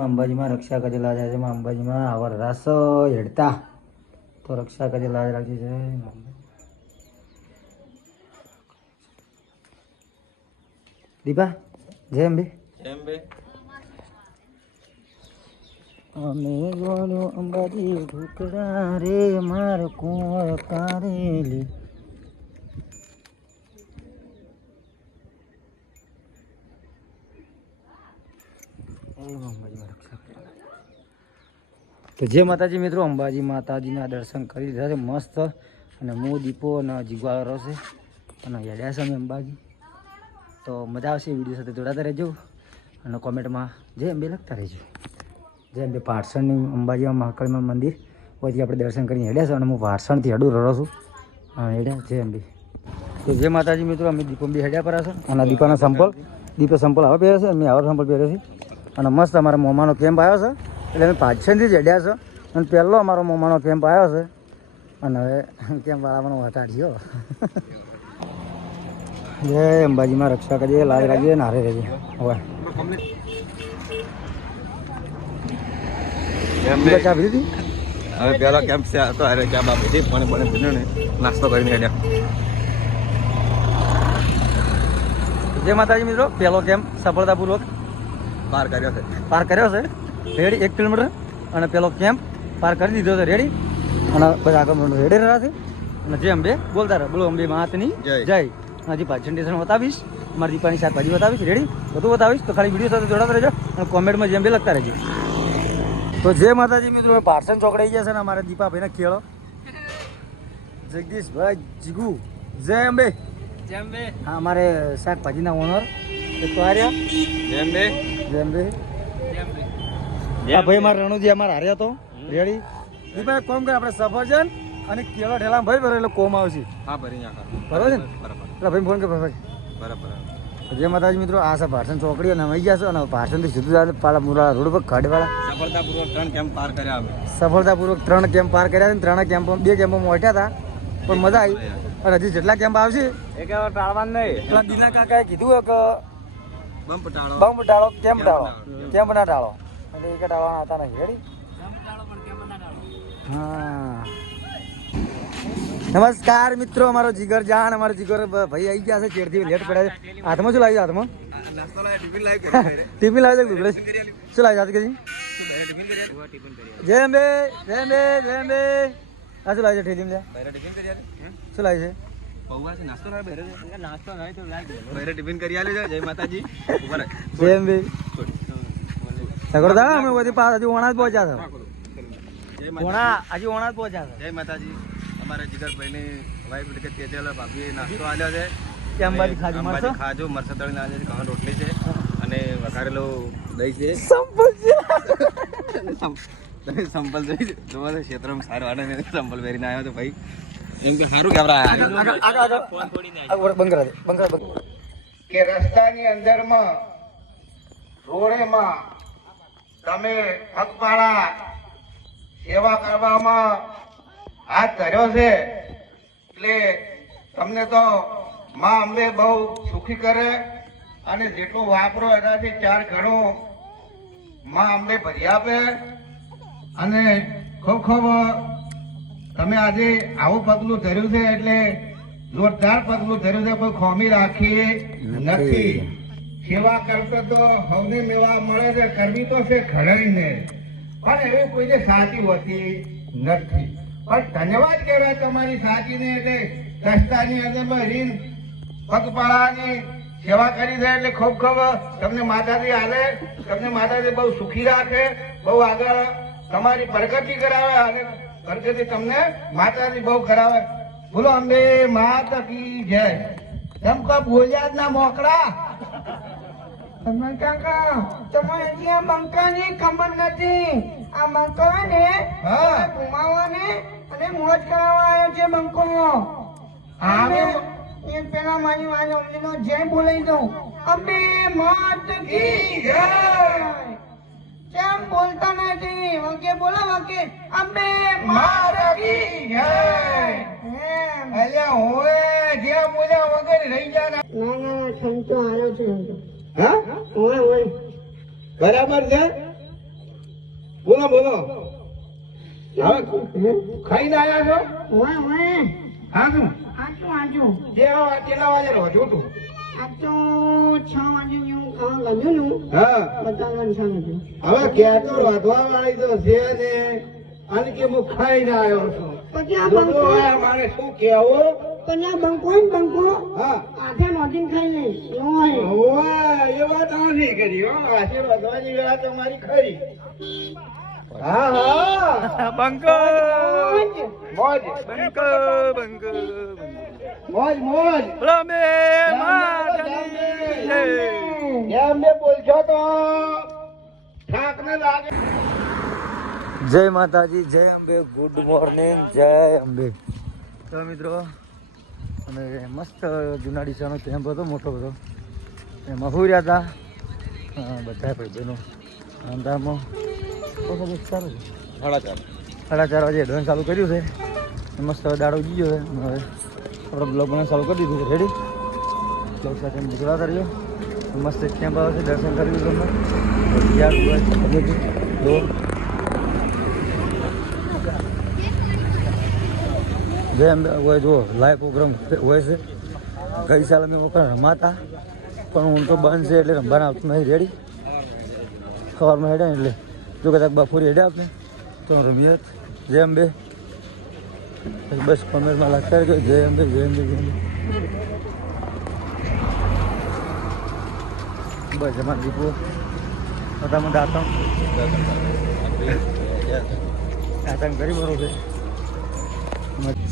અંબાજીમાં રક્ષા કરી લાવ્યા છે. અંબાજીમાં આવર રસ હેડતા તો રક્ષા કરી લાવી રાખી છે. દીપા જય અંબે. અમે ગોળો અંબાજી ઢુકડા રે માર કુંવર કારેલી. તો જય માતાજી મિત્રો, અંબાજી માતાજીના દર્શન કરી લીધા છે મસ્ત. અને મો દીપો અને જીગવાળો છે અને હેડ્યા છે અમે અંબાજી. તો મજા આવશે. વિડીયો સાથે જોડાતા રહેજો અને કોમેન્ટમાં જય અંબે લખતા રહેજો. જય અંબે. પાટસણની અંબાજીમાં મહાકાળીમાં મંદિર પછી આપણે દર્શન કરીને હેડ્યા છે અને હું પાટસણથી હડું રડો છું. હા હેડ્યા જય અંબે. તો જય માતાજી મિત્રો, અમે દીપો બી હેડ્યા પર છે અને દીપાના સંપલ દીપે સંપલ હવે પહેરે છે. અમે આવા સંપલ પહેરે છે અને મસ્ત અમારા મોમાનો કેમ્પ આવ્યો છે એટલે અમે પાછળથી જ હેડ્યા છે. અને પહેલો અમારો મોમાનો કેમ્પ આવ્યો છે અને હવે કેમ્પ વાળાનો હટાડ્યો. જય અંબાજીમાં રક્ષા કરીએ, લાવી રાખીએ, નારે રહીએ. હવે ચા પીધી હતી. હવે પેલા કેમ્પ છે તો અરે ચા બા પીધી, પાણી પાણી પીધું ને નાસ્તો કરીને હેડ્યા. જય માતાજી મિત્રો, પહેલો કેમ્પ સફળતાપૂર્વક પાર કર્યો છે. રેડી 1 કિલોમીટર અને પેલો કેમ્પ પાર કરી દીધો છે. રેડી અને બધા આગળ રેડી રહ્યા છે. અને જય અંબે બોલતા રહે. બોલો અંબે માતની જય. હજી પ્રેઝન્ટેશન બતાવીશ, મારી દીપાની શાકભાજી બતાવીશ. રેડી બધું બતાવીશ. તો ખાલી વિડીયો સાથે જોડાતા રહેજો અને કોમેન્ટમાં જય અંબે લખતા રહેજો. તો જય માતાજી મિત્રો, પાટસણ ચોકડાઈ ગયા છે ને અમારા દીપાભાઈને ખેડો જગદીશભાઈ જીગુ. જય અંબે. હા અમારે શાકભાજીના ઓનર એક તો આર્યા. જય અંબે. હા ભાઈ મારે રણુજી અમારે હાર્યા તો રેડી. દીપા કોમ કરે આપણે સફરજન અને કેળો ઠેલા ભાઈ બરાબર એટલે કોમ આવશે. હા ભરી નાખા બરાબર છે ને. એટલે ભાઈ ફોન કર ભાઈ. બરાબર. જય માતાજી મિત્રો, આ છે પાટણ ચોકડી અને આવી ગયા છે અને પાટણથી સીધું જાય પાલા મુરા રોડ પર ખાડવાળા. સફળતાપૂર્વક 3 કેમ્પ પાર કર્યા અમે. સફળતાપૂર્વક 3 કેમ્પ પાર કર્યા છે. 3 કેમ્પો 2 કેમ્પોમાં ઓઠ્યા હતા પણ મજા આવી. અને હજી જેટલા કેમ્પ આવશે એક વાર ટાળવાનું નહીં. એટલા દીના કાકાએ કીધું કે બમ્પ ટાળો કેમ્પ ના ટાળો એટલે એક ટાળવાના હતા નહીં. રેડી. હા નમસ્કાર મિત્રો, અમારો જીગર જાન અમારો જીગર ભાઈ આવી ગયા છે. ચેડથી લેટ પડ્યા છે. હાથમાં શું લાવી છે? હાથમાં નાસ્તો લાવી, ટિફિન લાવી. ટિફિન લાવી છે. શું લાવી છે? જય અંબે. આ શું લાવી છે? ટિફિન શું લાવી છે? નાસ્તો લાવી તો લાવી ટિફિન કરી આલ્યો. જય માતાજી. જય અંબે. સગડતા અમે બધી પાસ હજી ઓણા જ પહોંચ્યા છે. હજી ઓણા જ પહોંચ્યા છે. જય માતાજી. અમારા જીગરભાઈની વાઈફ એટલે કે તેજલ ભાભી નાસ્તો આલ્યો છે. કે અંબાજી ખાજો મરસો ખાજો મરસો તળીને આજે ઘઉં રોટલી છે અને વઘારેલો દહીં છે. સંપલ જોઈ જોવા તો ક્ષેત્રમાં સારો આને સંપલ પહેરીને આવ્યો તો ભાઈ એમ કે સારું કેવરા કે રસ્તાની અંદરમાં રોડેમાં તમે પગપાળા સેવા કરવામાં હાથ ધર્યો છે એટલે તમને તો માં અંબે બહુ સુખી કરે અને જેટલું વાપરો એનાથી 4 ગણું માં અંબે ભરી આપે. અને ખૂબ ખૂબ તમે આજે આવું પગલું ધર્યું છે એટલે જોરદાર પગલું ધર્યું છે. કોઈ ખોમી રાખી નથી. સેવા કરતો તો હવને મેવા મળે છે, કરવી તો છે ઘડાઈને, પણ એવી કોઈને સાચી હોતી નથી. પણ ધન્યવાદ કહેવાય તમારી સાચીને એટલે રસ્તાની અંદરમાં રીન પગપાળાની સેવા કરી છે એટલે ખૂબ ખૂબ તમને માતાજી હાલે, તમને માતાજી બહુ સુખી રાખે, બહુ આગળ તમારી પ્રગતિ કરાવે અને પ્રગતિ તમને માતાજી બહુ કરાવે. બોલો અંબે માત કી જય. એમ કો બોલ્યા જ ના મોકળા. તમે કાકા તમારે ત્યાં બંકાની ખબર નથી. આ બંકો ને ઘુમાવવાને અને મોજ કરાવવા આવ્યો છે બંકો. આવે એ પેલા મારી વાણી અમલીનો જય બોલાવી દઉં. અંબે માત કી જય. કેમ બોલતા નથી? વાંકે બોલો વાંકે. અંબે માત કી જય. અલ્યા હોય જે બોલ્યા વગર રહી જા. ના સંતો આવ્યો છે. હા ઓય ઓય બરાબર છે બોલો બોલો હવે ખાઈને આવ્યા છો હા શું કેટલા વાગે રહો છો તું હા હવે ક્યાં તો રાધવા વાળી તો છે ને અને કે હું ખાઈને આવ્યો છું મારે શું કેવું હા એ વાત નથી કરી હો આશીર્વાદવાની વેળા તમારી ખરી હા હા બંકો મોજ બંકો બંકો મોજ મોજ રમે માતાજી એમ બે બોલશો તો થાક ન લાગે જય માતાજી, જય અંબે, ગુડ મોર્નિંગ, જય અંબે. તો મિત્રો અમે મસ્ત જૂના ડીસાનો કેમ્પ હતો મોટો બધો, એમાં ફૂર્યા હતા બધા ભાઈબંધો અંધારમાં. સારું છે, 4:30 વાગે એડવાન્સ ચાલુ કર્યું છે. મસ્ત દાડો ગયો છે. હવે આપણે બ્લોગ બનાવવાનું ચાલુ કરી દીધું છે. રેડી બ્લોગ સાથે જોડાતા રહ્યો. મસ્ત કેમ્પ આવે છે, દર્શન કરી લીધું તમે જો જેમ હોય જો લાઈવ પ્રોગ્રામ હોય છે. ગઈ સાલ અમે વખત રમાતા પણ હું તો બંધ છે એટલે રમવાના આવતું નહીં. રેડી સવારમાં હેડ્યા એટલે જો કદાચ બપોરે હેડ્યા આપણે તો રમીએ. જય અંબે. બસ કોમેન્ટમાં લખતા રહેજો જય અંબે, જય અંબે, જય અંબે. બસ અમારા દીપો બધામાં દાતણ કરી બરોબર.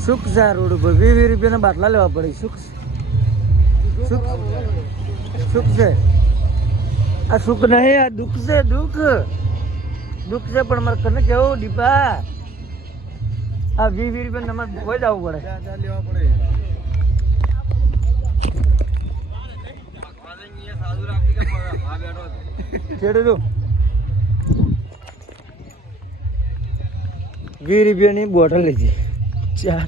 સુખ છે રોડ ઉપર 20 રૂપિયાના બાટલા લેવા પડે. સુખ સુખ સુખ છે આ સુખ નહીં, આ દુઃખ છે. દુઃખ દુઃખ છે પણ મારે કને કેવું દીપા આ 20 રૂપિયા તમારે કોઈ જવું પડે. ખેડૂત 20 રૂપિયાની બોટલ લીધી 4.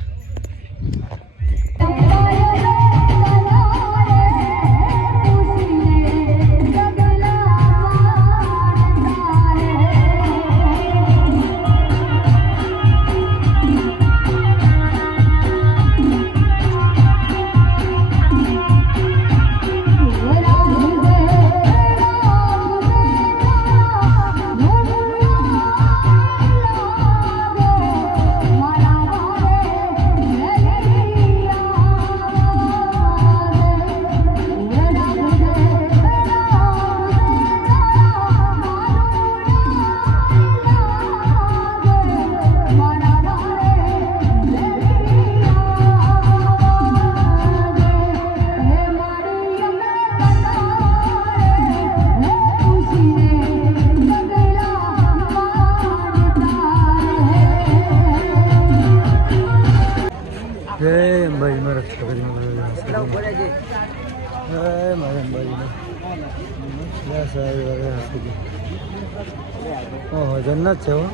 જન્નત છે હો.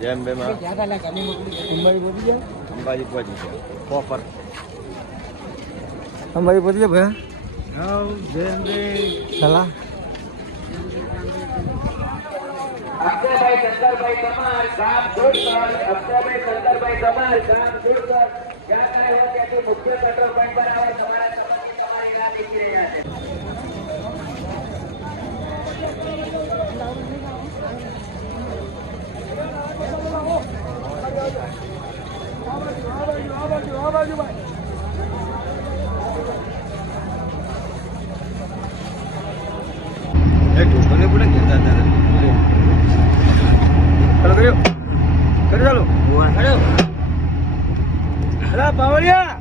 જેમ બે માં અંબાજી પહોંચી જાય. અંબાજી પહોંચી ગયા પોપર અંબાજી પહોંચી જાય ભાઈ. જય અંબે. સલાહ અક્ષયભાઈ શંકરભાઈ તમાર ગામ જોડકર, અક્ષયભાઈ શંકરભાઈ તમાર ગામ જોડકર, જ્યાં કાંઈ હોય ત્યાંથી મુખ્ય પેટ્રોલ પંપ પર આવે. તમારી રાહ નીકળી રહ્યા છે. ચાલો કર્યો ચાલો કર્યો અલા પાવલિયા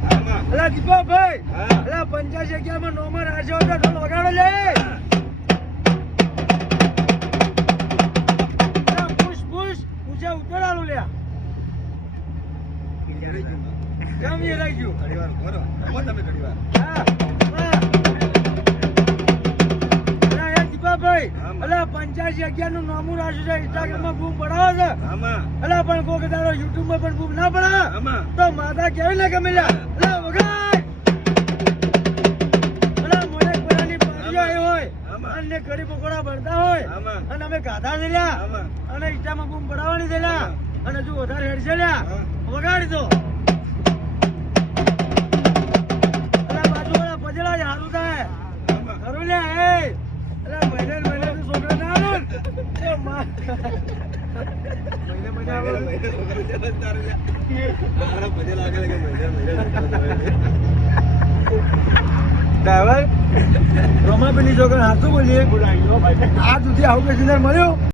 અલા દીપકભાઈ અલા 85 માં નોમર આશો ઢોલ વગાડો લે પુશ પુશ ઊંચા ઉતરાલો લ્યા કેમ એ લાગી ગયું ઘડીવાર કરો રમો તમે ઘડીવાર હા અલા એ દીપકભાઈ અલા 85 નું નોમું રાખ્યું છે ઇન્સ્ટાગ્રામ માં બૂમ પડાવો છે આમાં અલા પણ કોક દાડો યુટ્યુબ માં પણ બૂમ ના પડા આમાં તો માતા કેવી ને ગમે લ્યા અલા વગાડ અલા મોડે કોરાની પાડીઓ આવ્યો હોય અને કડી પકોડા બનતા હોય અને અમે ગાધા છે લ્યા અને ઇન્સ્ટામાં બૂમ પડાવવાની છે લ્યા અને જો વધારે હેડ છે લ્યા વગાડી દો અલા બાજુવાળા પજડા જ હારું થાય ખરું લ્યા એ અલા મહિને છોકરા ના આલો એ માં મહિને આવો ડ્રાઈવર રોમાપીની છોકરા હાથું બોલીએ આ સુધી આવું કે સિંદર મળ્યો